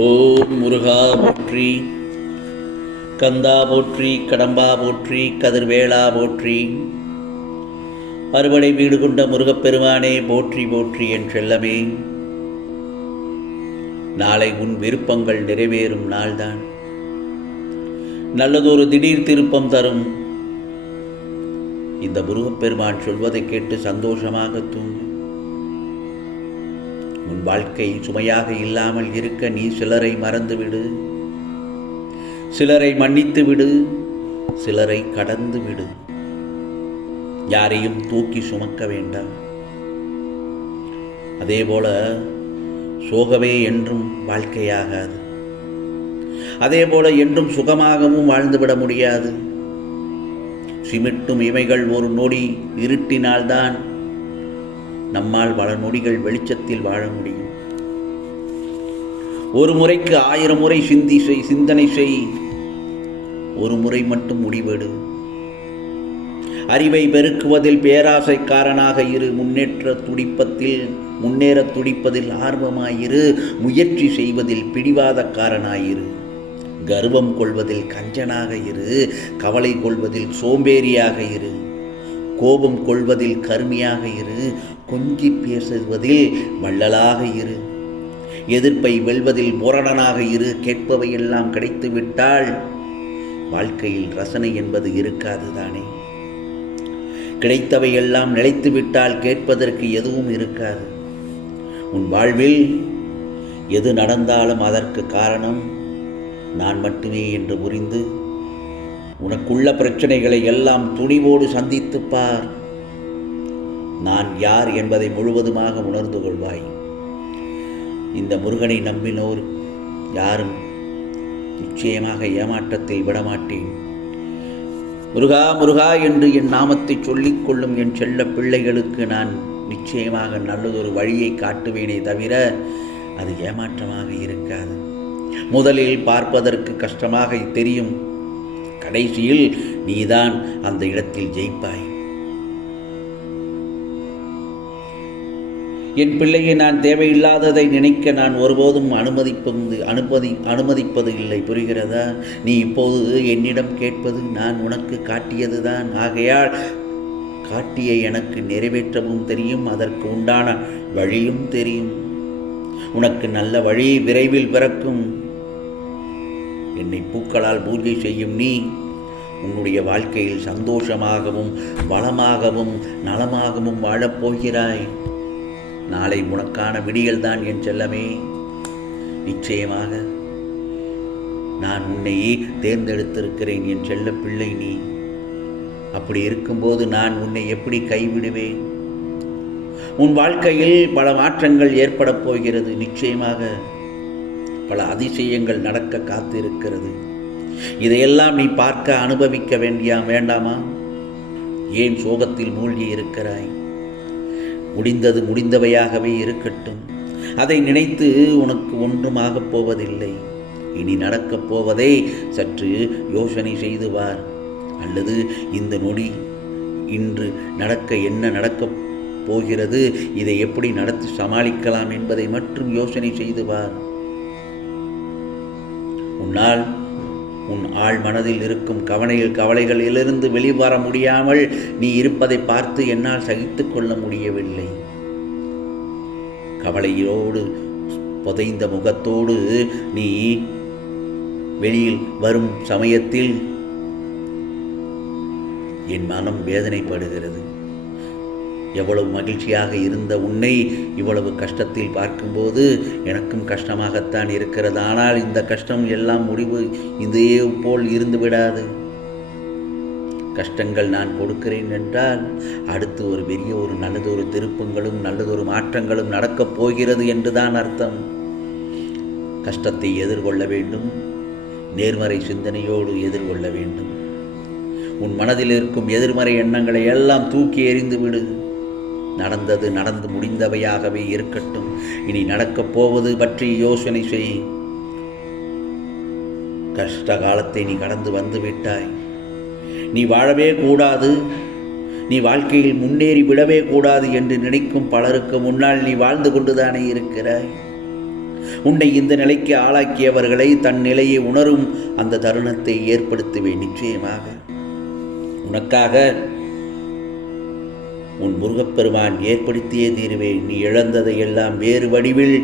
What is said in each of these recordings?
ஓம் முருகா போற்றி, கந்தா போற்றி, கடம்பா போற்றி, கதிர்வேளா போற்றி. அறுவடை வீடு கொண்ட முருகப்பெருமானே போற்றி போற்றி. என் செல்லமே, நாளை உன் விருப்பங்கள் நிறைவேறும் நாள்தான். நல்லதொரு திடீர் திருப்பம் தரும். இந்த முருகப்பெருமான் சொல்வதை கேட்டு சந்தோஷமாக தூங்கு. உன் வாழ்க்கை சுமையாக இல்லாமல் இருக்க நீ சிலரை மறந்துவிடு, சிலரை மன்னித்து விடு, சிலரை கடந்து விடு. யாரையும் தூக்கி சுமக்க வேண்டாம். அதேபோல சோகமே என்றும் வாழ்க்கையாகாது. அதேபோல என்றும் சுகமாகவும் வாழ்ந்துவிட முடியாது. சிமிட்டும் இமைகள் ஒரு நொடி இருட்டினால்தான் நம்மால் பல நொடிகள் வெளிச்சத்தில் வாழ முடியும். ஒரு முறைக்கு 1000 முறை சிந்தனை செய். ஒரு முறை மட்டும் முடிவெடு. அறிவை பெருக்குவதில் பேராசைக்காரனாக இரு. முன்னேற துடிப்பதில் ஆர்வமாயிரு. முயற்சி செய்வதில் பிடிவாதக்காரனாயிரு. கர்வம் கொள்வதில் கஞ்சனாக இரு. கவலை கொள்வதில் சோம்பேறியாக இரு. கோபம் கொள்வதில் கருமையாக இரு. கொஞ்சி பேசுவதில் வள்ளலாக இரு. எதிர்ப்பை வெல்வதில் முரணனாக இரு. கேட்பவையெல்லாம் கிடைத்துவிட்டால் வாழ்க்கையில் ரசனை என்பது இருக்காது தானே. கிடைத்தவையெல்லாம் நிலைத்துவிட்டால் கேட்பதற்கு எதுவும் இருக்காது. உன் வாழ்வில் எது நடந்தாலும் அதற்கு காரணம் நான் மட்டுமே என்று புரிந்து உனக்குள்ள பிரச்சனைகளை எல்லாம் துணிவோடு சந்தித்துப் பார். நான் யார் என்பதை முழுவதுமாக உணர்ந்து கொள்வாய். இந்த முருகனை நம்பினோர் யாரும் நிச்சயமாக ஏமாற்றத்தில் விடமாட்டேன். முருகா முருகா என்று என் நாமத்தை சொல்லிக் கொள்ளும் என் செல்ல பிள்ளைகளுக்கு நான் நிச்சயமாக நல்லதொரு வழியை காட்டுவேனே தவிர அது ஏமாற்றமாக இருக்காது. முதலில் பார்ப்பதற்கு கஷ்டமாக தெரியும். கடைசியில் நீதான் அந்த இடத்தில் ஜெயிப்பாய். என் பிள்ளையை நான் தேவையில்லாததை நினைக்க நான் ஒருபோதும் அனுமதிப்பது இல்லை. புரிகிறதா? நீ இப்போது என்னிடம் கேட்பது நான் உனக்கு காட்டியதுதான். ஆகையால் காட்டிய எனக்கு நிறைவேற்றவும் தெரியும், அதற்கு உண்டான வழியும் தெரியும். உனக்கு நல்ல வழி விரைவில் பிறக்கும். என்னை பூக்களால் பூஜை செய்யும் நீ உன்னுடைய வாழ்க்கையில் சந்தோஷமாகவும் வளமாகவும் நலமாகவும் வாழப்போகிறாய். நாளை உனக்கான விடியல்தான் என் செல்லமே. நிச்சயமாக நான் உன்னை தேர்ந்தெடுத்திருக்கிறேன் என் செல்ல பிள்ளை நீ. அப்படி இருக்கும்போது நான் உன்னை எப்படி கைவிடுவேன்? உன் வாழ்க்கையில் பல மாற்றங்கள் ஏற்படப் போகிறது. நிச்சயமாக பல அதிசயங்கள் நடக்க காத்திருக்கிறது. இதையெல்லாம் நீ பார்க்க அனுபவிக்க வேண்டாமா? ஏன் சோகத்தில் மூழ்கி இருக்கிறாய்? முடிந்தது முடிந்தவையாகவே இருக்கட்டும். அதை நினைத்து உனக்கு ஒன்றுமாகப் போவதில்லை. இனி நடக்கப் போவதை சற்று யோசனை செய்து பார். அல்லது இந்த நொடி இன்று என்ன நடக்கப் போகிறது, இதை எப்படி நடத்தி சமாளிக்கலாம் என்பதை மட்டும் யோசனை செய்து பார். உன்னால் உன் ஆழ் மனதில் இருக்கும் கவலைகளிலிருந்து வெளிவர முடியாமல் நீ இருப்பதை பார்த்து என்னால் சகித்து கொள்ள முடியவில்லை. கவலையோடு புதைந்த முகத்தோடு நீ வெளியில் வரும் சமயத்தில் என் மனம் வேதனைப்படுகிறது. எவ்வளவு மகிழ்ச்சியாக இருந்த உன்னை இவ்வளவு கஷ்டத்தில் பார்க்கும்போது எனக்கும் கஷ்டமாகத்தான் இருக்கிறது. ஆனால் இந்த கஷ்டம் எல்லாம் முடிவு இதே போல் இருந்து விடாது. கஷ்டங்கள் நான் கொடுக்கிறேன் என்றால் அடுத்து ஒரு நல்லதொரு திருப்பங்களும் நல்லதொரு மாற்றங்களும் நடக்கப் போகிறது என்றுதான் அர்த்தம். கஷ்டத்தை எதிர்கொள்ள வேண்டும். நேர்மறை சிந்தனையோடு எதிர்கொள்ள வேண்டும். உன் மனதில் இருக்கும் எதிர்மறை எண்ணங்களை எல்லாம் தூக்கி எறிந்து விடு. நடந்து முடிந்தவையாகவே இருக்கட்டும். இனி நடக்கப் போவது பற்றி யோசனை செய். கஷ்ட காலத்தை நீ கடந்து வந்து விட்டாய். நீ வாழவே கூடாது, நீ வாழ்க்கையில் முன்னேறி விடவே கூடாது என்று நினைக்கும் பலருக்கு முன்னால் நீ வாழ்ந்து கொண்டுதானே இருக்கிறாய். உன்னை இந்த நிலைக்கு ஆளாக்கியவர்களை தன் நிலையை உணரும் அந்த தருணத்தை ஏற்படுத்துவேன். நிச்சயமாக உனக்காக உன் முருகப்பெருமான் ஏற்படுத்தியே தீருவேன். நீ இழந்ததை எல்லாம் வேறு வடிவில்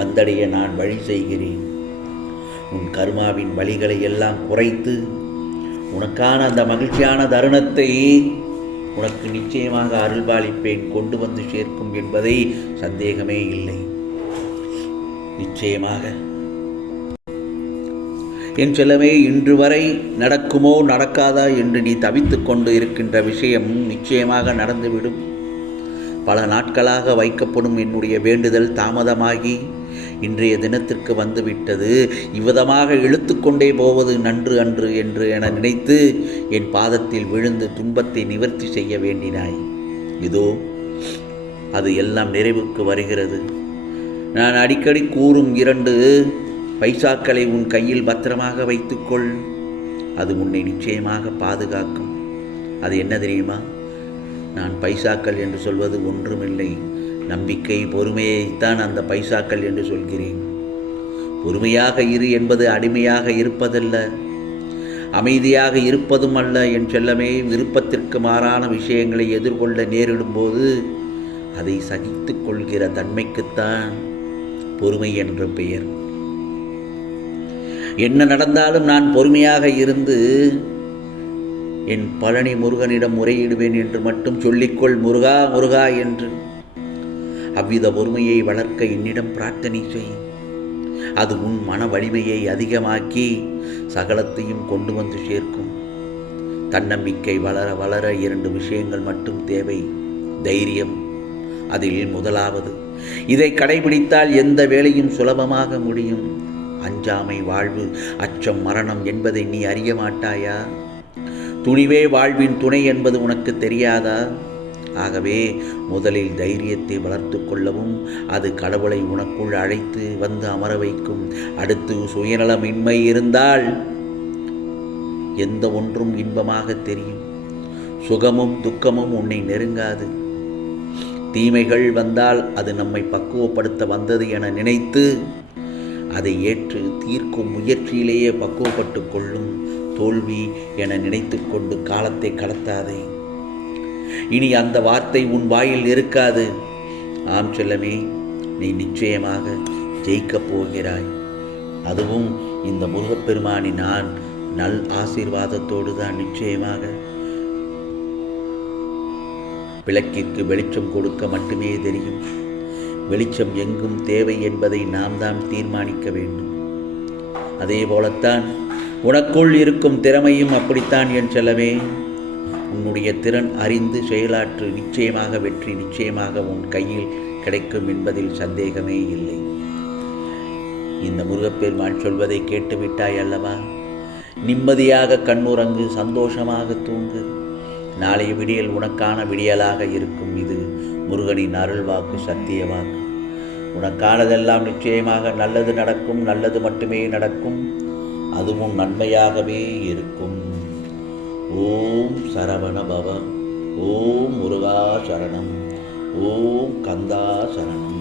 வந்தடைய நான் வழி செய்கிறேன். உன் கர்மாவின் வழிகளை எல்லாம் குறைத்து உனக்கான அந்த மகிழ்ச்சியான தருணத்தை உனக்கு நிச்சயமாக அருள்பாலிப்பேன், கொண்டு வந்து சேர்க்கும் என்பதை சந்தேகமே இல்லை. நிச்சயமாக என் செல்லமே, இன்று வரை நடக்குமோ நடக்காதா என்று நீ தவித்து கொண்டு இருக்கின்ற விஷயம் நிச்சயமாக நடந்துவிடும். பல நாட்களாக வைக்கப்படும் என்னுடைய வேண்டுதல் தாமதமாகி இன்றைய தினத்திற்கு வந்துவிட்டது. இவ்விதமாக இழுத்து கொண்டே போவது நன்று அன்று என்று என நினைத்து என் பாதத்தில் விழுந்து துன்பத்தை நிவர்த்தி செய்ய வேண்டினாய். இதோ அது எல்லாம் நிறைவுக்கு வருகிறது. நான் அடிக்கடி கூறும் 2 பைசாக்களை உன் கையில் பத்திரமாக வைத்துக்கொள். அது உன்னை நிச்சயமாக பாதுகாக்கும். அது என்ன தெரியுமா? நான் பைசாக்கள் என்று சொல்வது ஒன்றுமில்லை, நம்பிக்கை, பொறுமையைத்தான் அந்த பைசாக்கள் என்று சொல்கிறேன். பொறுமையாக இரு என்பது அடிமையாக இருப்பதல்ல, அமைதியாக இருப்பதும் அல்ல. என் செல்லமே, விருப்பத்திற்கு மாறான விஷயங்களை எதிர்கொள்ள நேரிடும்போது அதை சகித்து கொள்கிற தன்மைக்குத்தான் பொறுமை என்ற பெயர். என்ன நடந்தாலும் நான் பொறுமையாக இருந்து என் பழனி முருகனிடம் முறையிடுவேன் என்று மட்டும் சொல்லிக்கொள். முருகா முருகா என்று அவ்வித பொறுமையை வளர்க்க என்னிடம் பிரார்த்தனை செய். அது உன் மன வலிமையை அதிகமாக்கி சகலத்தையும் கொண்டு வந்து சேர்க்கும். தன்னம்பிக்கை வளர வளர 2 விஷயங்கள் மட்டும் தேவை. தைரியம் அதில் முதலாவது. இதை கடைபிடித்தால் எந்த வேலையும் சுலபமாக முடியும். அஞ்சாமை வாழ்வு, அச்சம் மரணம் என்பதை நீ அறிய மாட்டாயா? துணிவே வாழ்வின் துணை என்பது உனக்கு தெரியாதா? ஆகவே முதலில் தைரியத்தை வளர்த்து கொள்ளவும் அது கடவுளை உனக்குள் அழைத்து வந்து அமர வைக்கும். அடுத்து சுயநலமின்மை இருந்தால் எந்த ஒன்றும் இன்பமாக தெரியும். சுகமும் துக்கமும் உன்னை நெருங்காது. தீமைகள் வந்தால் அது நம்மை பக்குவப்படுத்த வந்தது என நினைத்து அதை ஏற்று தீர்க்கும் முயற்சியிலேயே பக்குவப்பட்டு கொள்ளும். தோல்வி என நினைத்து கொண்டு காலத்தை கடத்தாதே. இனி அந்த வார்த்தை உன் வாயில் இருக்காது. ஆம் செல்லமே, நீ நிச்சயமாக ஜெயிக்கப் போகிறாய். அதுவும் இந்த முருகப்பெருமானின் நல் ஆசீர்வாதத்தோடு தான். நிச்சயமாக விளக்கிற்கு வெளிச்சம் கொடுக்க மட்டுமே தெரியும். வெளிச்சம் எங்கும் தேவை என்பதை நாம் தான் தீர்மானிக்க வேண்டும். அதே போலத்தான் உனக்குள் இருக்கும் திறமையும் அப்படித்தான் என் செல்லமே. உன்னுடைய திறன் அறிந்து செயலாற்று. நிச்சயமாக வெற்றி நிச்சயமாக உன் கையில் கிடைக்கும் என்பதில் சந்தேகமே இல்லை. இந்த முருகப்பெருமான் சொல்வதை கேட்டுவிட்டாய் அல்லவா? நிம்மதியாக கண்ணுறங்கு, சந்தோஷமாக தூங்கு. நாளைய விடியல் உனக்கான விடியலாக இருக்கும். இது முருகனின் அருள்வாக்கு, சத்தியவாக்கு. உனக்கானதெல்லாம் நிச்சயமாக நல்லது நடக்கும். நல்லது மட்டுமே நடக்கும். அதுவும் நன்மையாகவே இருக்கும். ஓம் சரவண பவ. ஓம் முருகா சரணம். ஓம் கந்தா சரணம்.